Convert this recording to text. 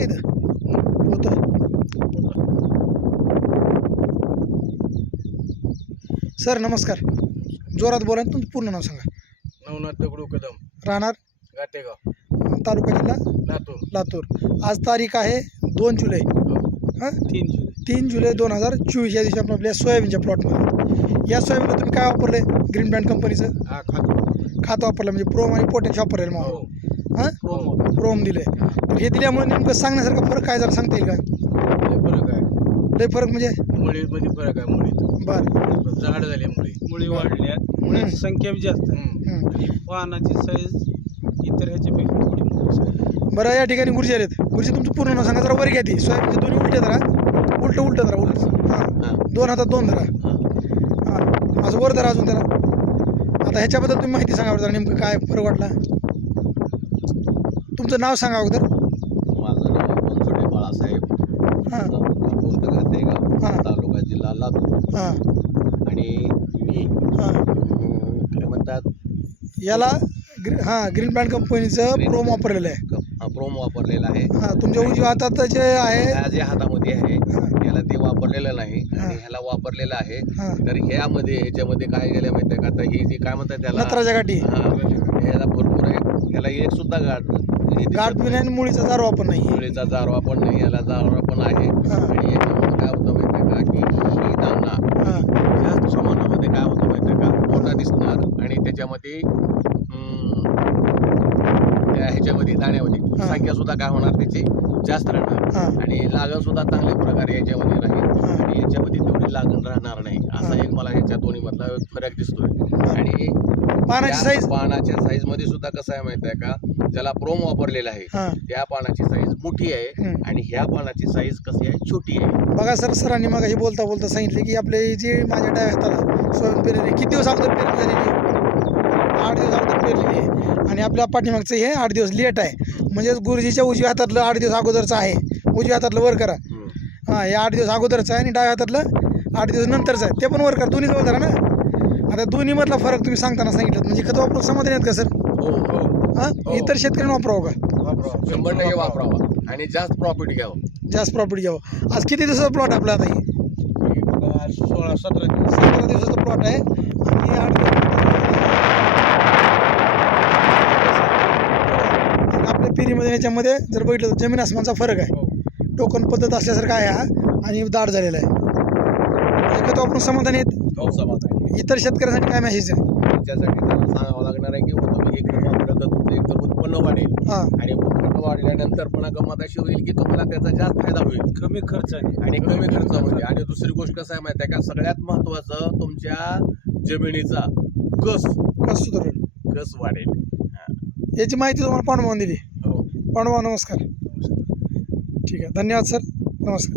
का इथं होतं? सर नमस्कार, जोरात बोला आणि तुमचं पूर्ण नाव सांगा. नवनाथ दगडू कदम, राहणार गाटेगाव, तालुका जिल्हा लातूर. लातूर. आज तारीख आहे 2 जुलै. हां 3 जुलै 2024 या दिवशी आपण आपल्या सोयाबीनच्या प्लॉटमध्ये. या सोयाबीनला तुम्ही काय वापरले? ग्रीन बँड कंपनीचं हा खातो. खातं वापरलं, म्हणजे प्रोम आणि पोटॅश वापरलेलं हो. मग. हां प्रोमो. प्रोम दिले. तर हे दिल्यामुळे नेमकं सांगण्यासारखा फरक काय जरा सांगता येईल का? लय फरक आहे. लय फरक म्हणजे? मुळीमध्ये फरक आहे. मुळीत बरं. झाड झाले मुळी. मुळी वाढल्यात, मुळीची संख्या बी जास्त आहे हम्म. आणि पानाची साईज इतर ह्याच्यापेक्षा थोडी मोठी साईज. बरं, या ठिकाणी गुरुजी आलेत. गुरुजी तुमचं पूर्ण नाव सांगा. जरा वर घ्या ती सोयाबीनचे दोन्ही उलटे धरा, उलट धरा, उलट. हां 2 हातात 2 धरा. हां असं वर धरा अजून त्याला. आता ह्याच्याबद्दल तुम्ही माहिती सांगा बरं, जरा नेमकं काय फरक वाटला. तुमचं नाव सांगा अगोदर. माझं नाव बनसोडे बाळासाहेब, हां पोस्ट गातेगाव, हां. तालुका जिल्हा लातूर. हां आणि मी हां काय म्हणतात याला ग्रीन बँड कंपनीचं प्रोम वापरलेलं आहे. प्रोम वापरलेला आहे. हां तुमच्या उजव्या हातात जे आहे. ह्या जे हातामध्ये आहे हां याला ते वापरलेलं नाही हां. आणि ह्याला वापरलेलं आहे. हां तर ह्याच्यामध्ये काय गेलं माहिती आहे का, आता ही जी काय म्हणतात त्याला, नत्राच्या गाठी, ह्याला भरपूर आहे. ह्याला एक सुद्धा गाठ बी नाही आणि मुळीचा जारवा पण नाही. मुळीचा जारवा पण नाही, याला जारवा पण आहे. हां आणि याच्यामध्ये काय होतं माहिती आहे का, की ही दाना हां जास्त प्रमाणामध्ये काय होतं माहिती आहे का, मोठा दिसणार आणि त्याच्यामध्ये त्या ह्याच्यामध्ये दाण्यामध्ये हां. संख्या सुद्धा काय होणार त्याची जास्त राहणार हां आणि लागण सुद्धा चांगल्या प्रकारे याच्यामध्ये राहील हां. आणि याच्यामध्ये तेवढी लागण राहणार नाही. असा हां. एक मला ह्याच्या दोन्ही मधला फरक दिसतोय. आणि पानाची त्या साईज. पानाच्या साईज मध्ये सुद्धा कसं आहे माहिती आहे का, ज्याला प्रोम वापरलेला आहे हां त्या पानाची साईज मोठी आहे हं. आणि ह्या पानाची साईज कशी आहे, छोटी आहे. बघा सर, सरांनी मग हे बोलता सांगितले की आपले जे माझ्या डाव्या हाताला सोयाबीन पेरलेली किती दिवस अगोदर पेरणी झालेली आहे? 8 दिवस अगोदर पेरलेली आहे. आणि आपल्या पाठीमागचं हे 8 दिवस लेट आहे. म्हणजेच गुरुजीच्या उजव्या हातातलं 8 दिवस अगोदरचं आहे. उजव्या हातातलं वर करा. हां हे 8 दिवस अगोदरचं आहे आणि डाव्या हातातलं 8 दिवस नंतरचं आहे. ते पण वर करा, दोन्ही जवळ धरा ना. आता दोन्ही मधला फरक तुम्ही सांगताना सांगितलं, म्हणजे खत वापरून समाधान आहेत का सर? हो हो हां हो. इतर शेतकऱ्यांना वापरावं का? 100% वापरावा आणि जास्त प्रॉफिट घ्यावं. जास्त प्रॉफिट घ्यावं. आज किती दिवसाचा प्लॉट आपला आता? ही 16-17 दिवस. 17 दिवसाचा प्लॉट आहे आणि 8 दिवस आपल्या पेरीमध्ये याच्यामध्ये जर बघितलं तर जमीन आसमानचा फरक आहे. टोकन पद्धत असल्यासारखा आहे हा आणि दाट झालेला आहे. हे खत वापरून समाधान आहेत. हो समाधान. इतर शेतकऱ्यांसाठी काय मेसेज आहे? त्याच्यासाठी त्यांना सांगावं लागणार आहे की तुम्ही एक वापरलं तर तुमचं एकतर उत्पन्न वाढेल हां आणि उत्पन्न वाढल्यानंतर पुन्हा गंमत अशी होईल की तुम्हाला त्याचा जास्त फायदा होईल कमी खर्चाने आणि कमी खर्चामध्ये. आणि दुसरी गोष्ट कसं आहे माहिती आहे का, सगळ्यात महत्त्वाचं तुमच्या जमिनीचा कस कसं सुधारेल कस वाढेल. याची माहिती तुम्हाला पांडुभावाने दिली. हो. पांडुभाऊ नमस्कार. ठीक आहे, धन्यवाद सर, नमस्कार.